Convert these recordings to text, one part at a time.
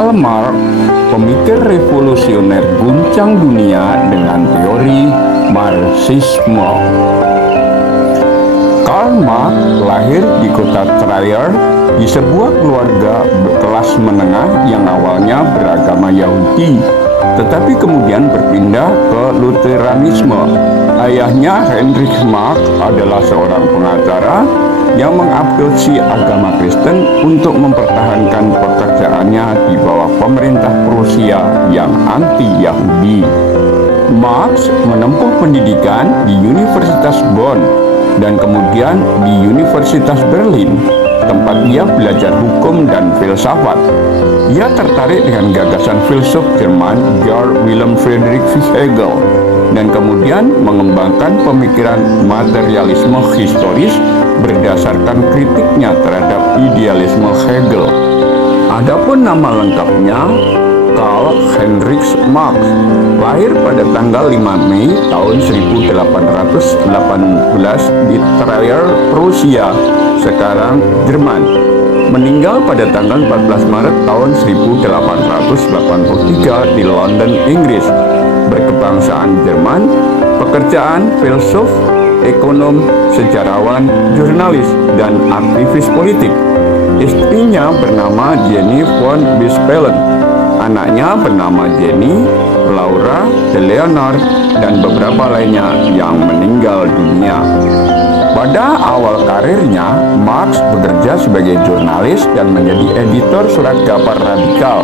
Karl Marx, pemikir revolusioner guncang dunia dengan teori Marxisme. Karl Marx lahir di kota Trier di sebuah keluarga berkelas menengah yang awalnya beragama Yahudi, tetapi kemudian berpindah ke Lutheranisme. Ayahnya Heinrich Marx adalah seorang pengacara yang mengadopsi agama Kristen untuk mempertahankan pekerjaannya di bawah pemerintah Prusia yang anti-Yahudi. Marx menempuh pendidikan di Universitas Bonn dan kemudian di Universitas Berlin, tempat ia belajar hukum dan filsafat. Ia tertarik dengan gagasan filsuf Jerman Georg Wilhelm Friedrich Hegel dan kemudian mengembangkan pemikiran materialisme historis berdasarkan kritiknya terhadap idealisme Hegel. Adapun nama lengkapnya Karl Heinrich Marx, lahir pada tanggal 5 Mei tahun 1818 di Trier, Prusia, sekarang Jerman. Meninggal pada tanggal 14 Maret tahun 1883 di London, Inggris. Berkebangsaan Jerman, pekerjaan filsuf, ekonom, sejarawan, jurnalis, dan aktivis politik. Istrinya bernama Jenny von Bispelen, anaknya bernama Jenny, Laura, Eleanor, dan beberapa lainnya yang meninggal dunia. Pada awal karirnya, Marx bekerja sebagai jurnalis dan menjadi editor surat kabar radikal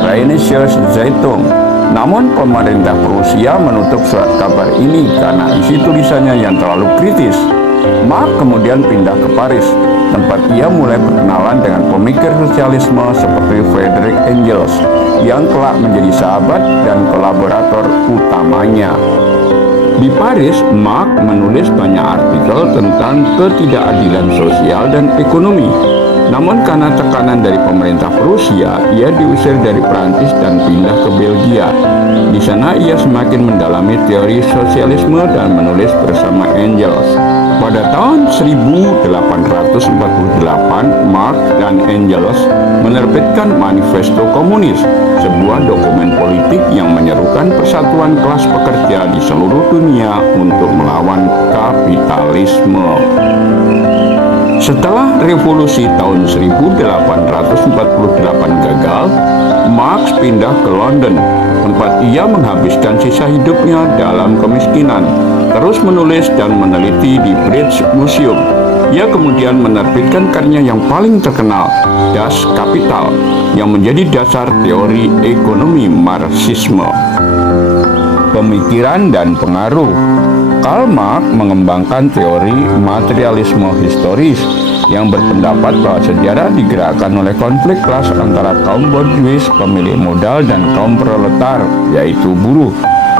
Rheinische Zeitung. Namun pemerintah Prusia menutup surat kabar ini karena isi tulisannya yang terlalu kritis. Marx kemudian pindah ke Paris, tempat ia mulai berkenalan dengan pemikir sosialisme seperti Friedrich Engels yang kelak menjadi sahabat dan kolaborator utamanya. Di Paris, Marx menulis banyak artikel tentang ketidakadilan sosial dan ekonomi. Namun karena tekanan dari pemerintah Prusia, ia diusir dari Prancis dan pindah ke Belgia. Di sana ia semakin mendalami teori sosialisme dan menulis bersama Engels. Pada tahun 1848, Marx dan Engels menerbitkan Manifesto Komunis, sebuah dokumen politik yang menyerukan persatuan kelas pekerja di seluruh dunia untuk melawan kapitalisme. Setelah revolusi tahun 1848 gagal, Marx pindah ke London, tempat ia menghabiskan sisa hidupnya dalam kemiskinan, terus menulis dan meneliti di British Museum. Ia kemudian menerbitkan karya yang paling terkenal, Das Kapital, yang menjadi dasar teori ekonomi Marxisme. Pemikiran dan pengaruh. Karl Marx mengembangkan teori materialisme historis yang berpendapat bahwa sejarah digerakkan oleh konflik kelas antara kaum borjuis, pemilik modal, dan kaum proletar, yaitu buruh.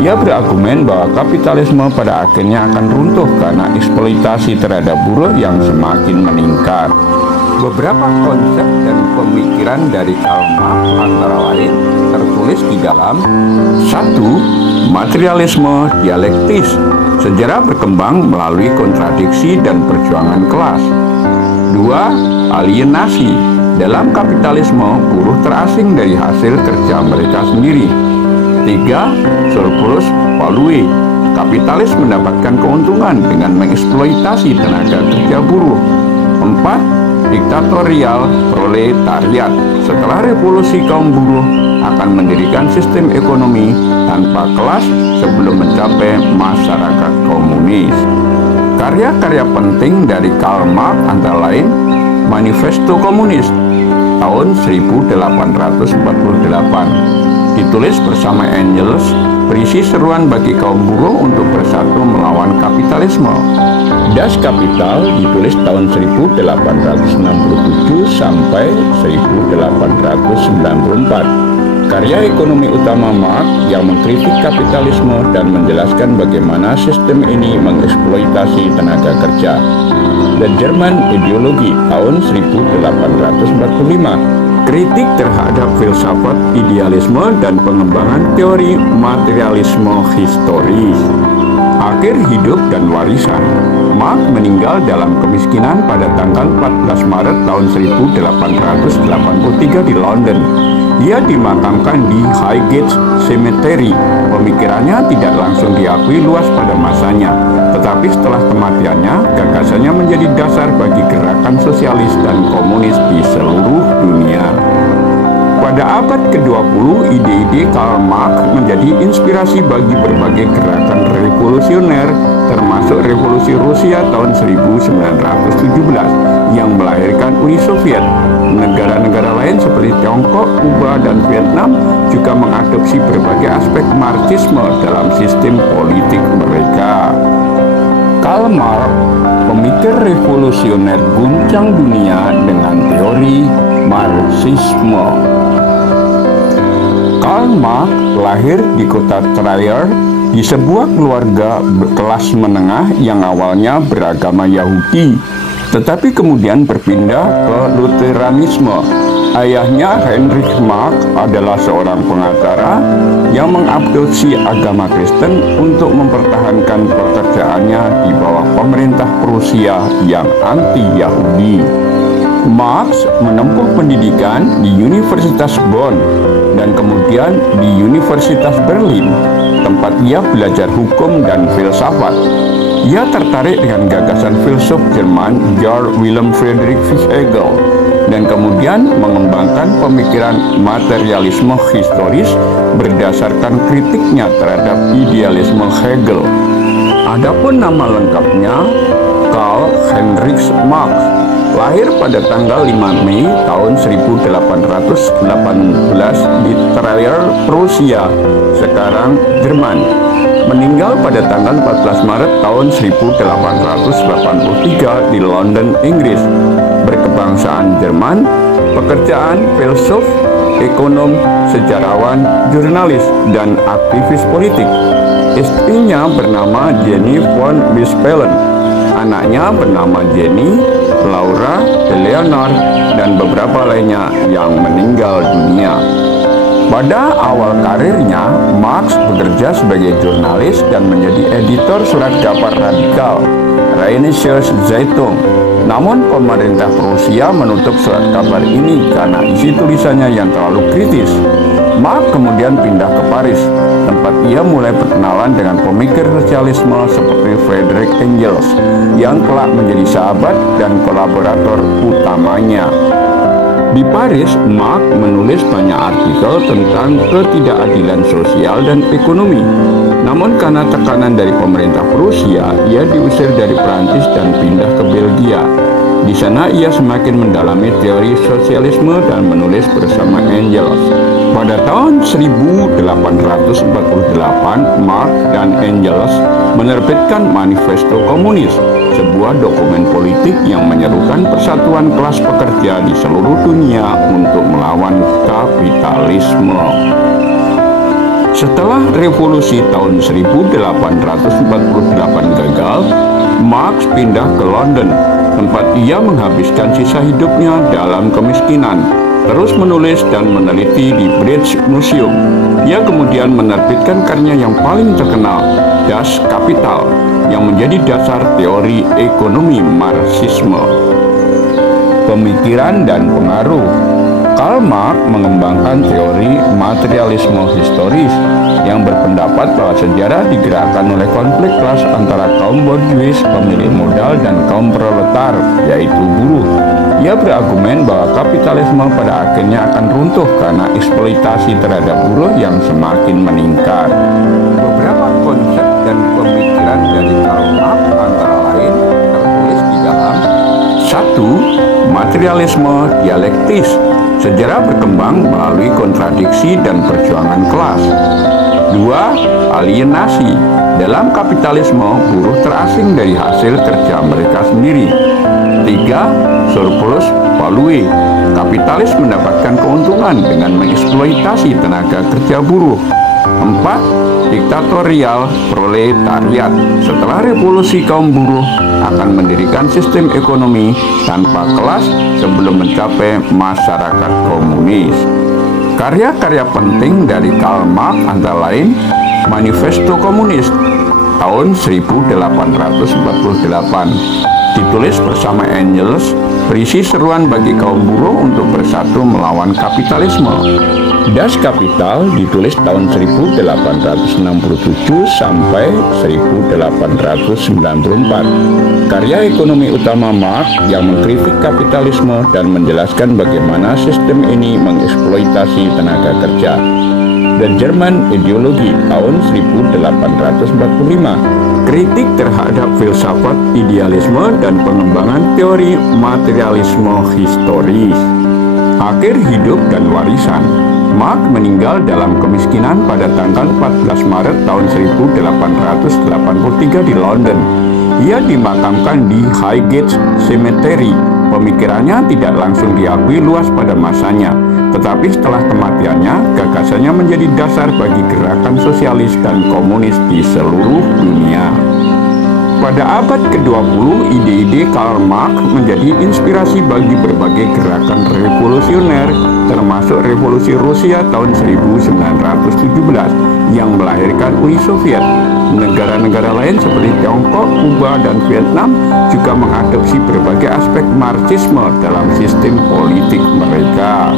Ia berargumen bahwa kapitalisme pada akhirnya akan runtuh karena eksploitasi terhadap buruh yang semakin meningkat. Beberapa konsep dan pemikiran dari Karl Marx antara lain tertulis di dalam 1. Materialisme dialektis. Sejarah berkembang melalui kontradiksi dan perjuangan kelas. 2. Alienasi. Dalam kapitalisme, buruh terasing dari hasil kerja mereka sendiri. 3. Surplus value. Kapitalis mendapatkan keuntungan dengan mengeksploitasi tenaga kerja buruh. 4. Diktatorial proletariat. Setelah revolusi, kaum buruh akan mendirikan sistem ekonomi tanpa kelas sebelum mencapai masyarakat komunis. Karya-karya penting dari Karl Marx antara lain Manifesto Komunis tahun 1848, ditulis bersama Engels berisi seruan bagi kaum buruh untuk bersatu melawan kapitalisme. Das Kapital ditulis tahun 1867 sampai 1894. Karya ekonomi utama Marx yang mengkritik kapitalisme dan menjelaskan bagaimana sistem ini mengeksploitasi tenaga kerja. The German Ideology tahun 1845. Kritik terhadap filsafat idealisme dan pengembangan teori materialisme historis. Akhir hidup dan warisan. Marx meninggal dalam kemiskinan pada tanggal 14 Maret tahun 1883 di London. Ia dimakamkan di Highgate Cemetery. Pemikirannya tidak langsung diakui luas pada masanya, tetapi setelah kematiannya, gagasannya menjadi dasar bagi gerakan sosialis dan komunis di seluruh dunia. Pada abad ke-20, ide-ide Karl Marx menjadi inspirasi bagi berbagai gerakan revolusioner, termasuk revolusi Rusia tahun 1917 yang melahirkan Uni Soviet. Negara-negara lain seperti Tiongkok, Kuba, dan Vietnam juga mengadopsi berbagai aspek Marxisme dalam sistem politik mereka. Karl Marx, pemikir revolusioner guncang dunia dengan teori Marxisme. Karl Marx lahir di kota Trier di sebuah keluarga berkelas menengah yang awalnya beragama Yahudi, tetapi kemudian berpindah ke Lutheranisme. Ayahnya Heinrich Marx adalah seorang pengacara yang mengadopsi agama Kristen untuk mempertahankan pekerjaannya di bawah pemerintah Prusia yang anti-Yahudi. Marx menempuh pendidikan di Universitas Bonn dan kemudian di Universitas Berlin, tempat ia belajar hukum dan filsafat. Ia tertarik dengan gagasan filsuf Jerman Georg Wilhelm Friedrich Hegel dan kemudian mengembangkan pemikiran materialisme historis berdasarkan kritiknya terhadap idealisme Hegel. Adapun nama lengkapnya Karl Heinrich Marx, lahir pada tanggal 5 Mei tahun 1818 di Trier, Prusia, sekarang Jerman. Meninggal pada tanggal 14 Maret tahun 1883 di London, Inggris. Berkebangsaan Jerman, pekerjaan filsuf, ekonom, sejarawan, jurnalis, dan aktivis politik. Istrinya bernama Jenny von Wispelen. Anaknya bernama Jenny, Laura, Eleanor, dan beberapa lainnya yang meninggal dunia. Pada awal karirnya, Marx bekerja sebagai jurnalis dan menjadi editor surat kabar radikal Rheinische Zeitung. Namun pemerintah Prusia menutup surat kabar ini karena isi tulisannya yang terlalu kritis. Marx kemudian pindah ke Paris, tempat ia mulai berkenalan dengan pemikir sosialisme seperti Friedrich Engels, yang kelak menjadi sahabat dan kolaborator utamanya. Di Paris, Marx menulis banyak artikel tentang ketidakadilan sosial dan ekonomi. Namun karena tekanan dari pemerintah Prusia, ia diusir dari Prancis dan pindah ke Belgia. Di sana ia semakin mendalami teori sosialisme dan menulis bersama Engels. Pada tahun 1848, Marx dan Engels menerbitkan Manifesto Komunis, sebuah dokumen politik yang menyerukan persatuan kelas pekerja di seluruh dunia untuk melawan kapitalisme. Setelah revolusi tahun 1848 gagal, Marx pindah ke London, tempat ia menghabiskan sisa hidupnya dalam kemiskinan, terus menulis dan meneliti di British Museum. Ia kemudian menerbitkan karya yang paling terkenal, Das Kapital, yang menjadi dasar teori ekonomi Marxisme. Pemikiran dan pengaruh. Karl Marx mengembangkan teori materialisme historis yang berpendapat bahwa sejarah digerakkan oleh konflik kelas antara kaum borjuis, pemilik modal, dan kaum proletar, yaitu buruh. Ia berargumen bahwa kapitalisme pada akhirnya akan runtuh karena eksploitasi terhadap buruh yang semakin meningkat. Beberapa konsep dan pemikiran dari Karl Marx antara lain tertulis di dalam 1. Materialisme dialektis. Sejarah berkembang melalui kontradiksi dan perjuangan kelas. 2. Alienasi. Dalam kapitalisme, buruh terasing dari hasil kerja mereka sendiri. 3. Surplus value. Kapitalis mendapatkan keuntungan dengan mengeksploitasi tenaga kerja buruh. 4. Diktatorial proletariat. Setelah revolusi, kaum buruh akan mendirikan sistem ekonomi tanpa kelas sebelum mencapai masyarakat komunis. Karya-karya penting dari Karl Marx antara lain Manifesto Komunis tahun 1848, ditulis bersama Engels, berisi seruan bagi kaum buruh untuk bersatu melawan kapitalisme. Das Kapital ditulis tahun 1867 sampai 1894. Karya ekonomi utama Marx yang mengkritik kapitalisme dan menjelaskan bagaimana sistem ini mengeksploitasi tenaga kerja. The German Ideology tahun 1845. Kritik terhadap filsafat idealisme dan pengembangan teori materialisme historis. Akhir hidup dan warisan. Marx meninggal dalam kemiskinan pada tanggal 14 Maret tahun 1883 di London. Ia dimakamkan di Highgate Cemetery. Pemikirannya tidak langsung diakui luas pada masanya, tetapi setelah kematiannya, gagasannya menjadi dasar bagi gerakan sosialis dan komunis di seluruh dunia. Pada abad ke-20, ide-ide Karl Marx menjadi inspirasi bagi berbagai gerakan revolusioner, termasuk revolusi Rusia tahun 1917 yang melahirkan Uni Soviet. Negara-negara lain seperti Tiongkok, Kuba, dan Vietnam juga mengadopsi berbagai aspek Marxisme dalam sistem politik mereka.